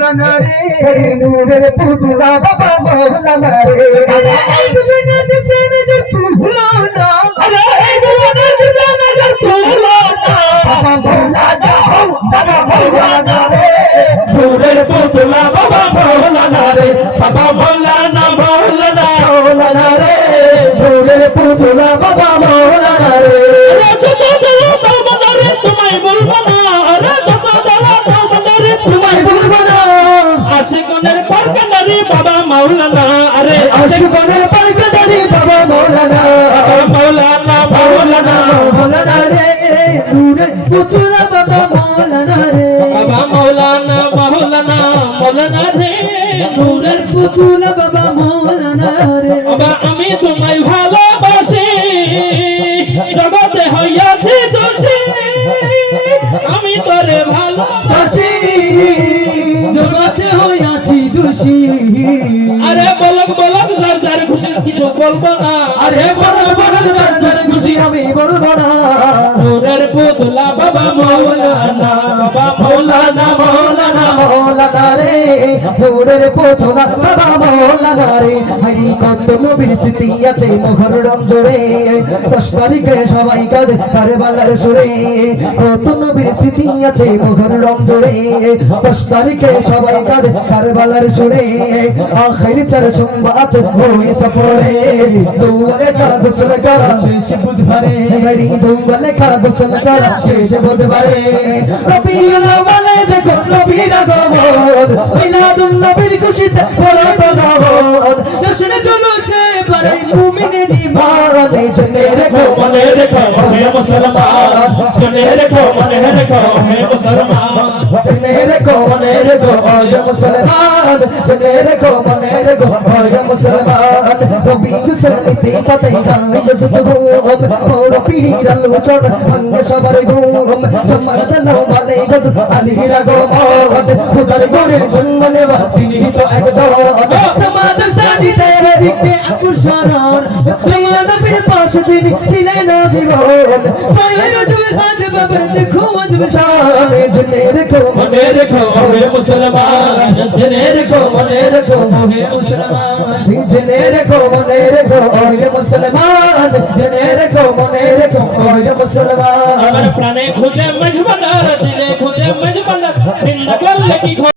মৌলানা রে। নূরের পুতুলা বাবা মৌলানা রে। নূরের পুতুলা বাবা মৌলানা রে। বাবা মৌলানা মৌলানা মৌলানা রে। আশিকনের পারকানা রে বাবা মাওলানা আরে আশুগণের পাইকারি বাবা মাওলানা। মাওলানা মাওলানা। মাওলানা রে নূরের পুতুলা বাবা মাওলানা রে। বাবা মাওলানা মাওলানা মাওলানা রে। নূরের পুতুলা বাবা মাওলানা রে। বাবা আমি তোমায় দোষী আরে বলক বলক যার খুশি কিছু বলব না। আরে বলক বলক যার খুশি আমি বলব না। নূরের পুতলা বাবা মৌলানা বাবা মৌলানা। মৌলানা রে বাবা মৌলানা রে কত নবীর স্মৃতি আছে মহরম জোরে দশ তারিখে সবাই কাঁদে কারবালার সুরে। কত নবীর স্মৃতি আছে মহরম জোরে দশ তারিখে সবাই কাঁদে কারবালার সুরে। আখের তার সংবাদ ওই সফরে। দুয়ারে কারা গোসল করা, শেষ বুধবারে। হরি দুয়ারে কারা গোসল করা, শেষ বুধবারে। রবিউল আউয়ালে দেখো নবীর আগমন মিলাদুন নবীর খুশিতে জলসে পারে মুমিনের ইমান মানে জেনে রেখো, মনে রেখো, হে মুসলমান। জনে রেখো, মনে রেখো, হে মুসলমান। জেনে রেখো, মনে রেখো ওই মুসলমান। জেনে রেখো, মনে রেখো ওই মুসলমান। রবি হুসেনিতে পতাই গায় যত ঘুম বড় পীর আলোচন, ভঙ্গ সবার ঘুম জমার দলাও ভালে গজ আলির আগমন। খুদার ঘরে জন্ম নেওয়া, তিনি তো একজন। দেখতে আকর্ষণ। তোমার নবীর পাশে যিনি ছিলেন জীবন বাবার দেখো জেনে রেখো মনে রেখো হে মুসলমান। জনে রেখো মনে রেখো হে মুসলমান। জেনে রেখো মনে রেখো ওই মুসলমান। জেনে রেখো মনে রেখো ওই মুসলমান। আমার প্রাণে খুঁজে মজবনার দিলে খুঁজে মজবনার নিন্দা কি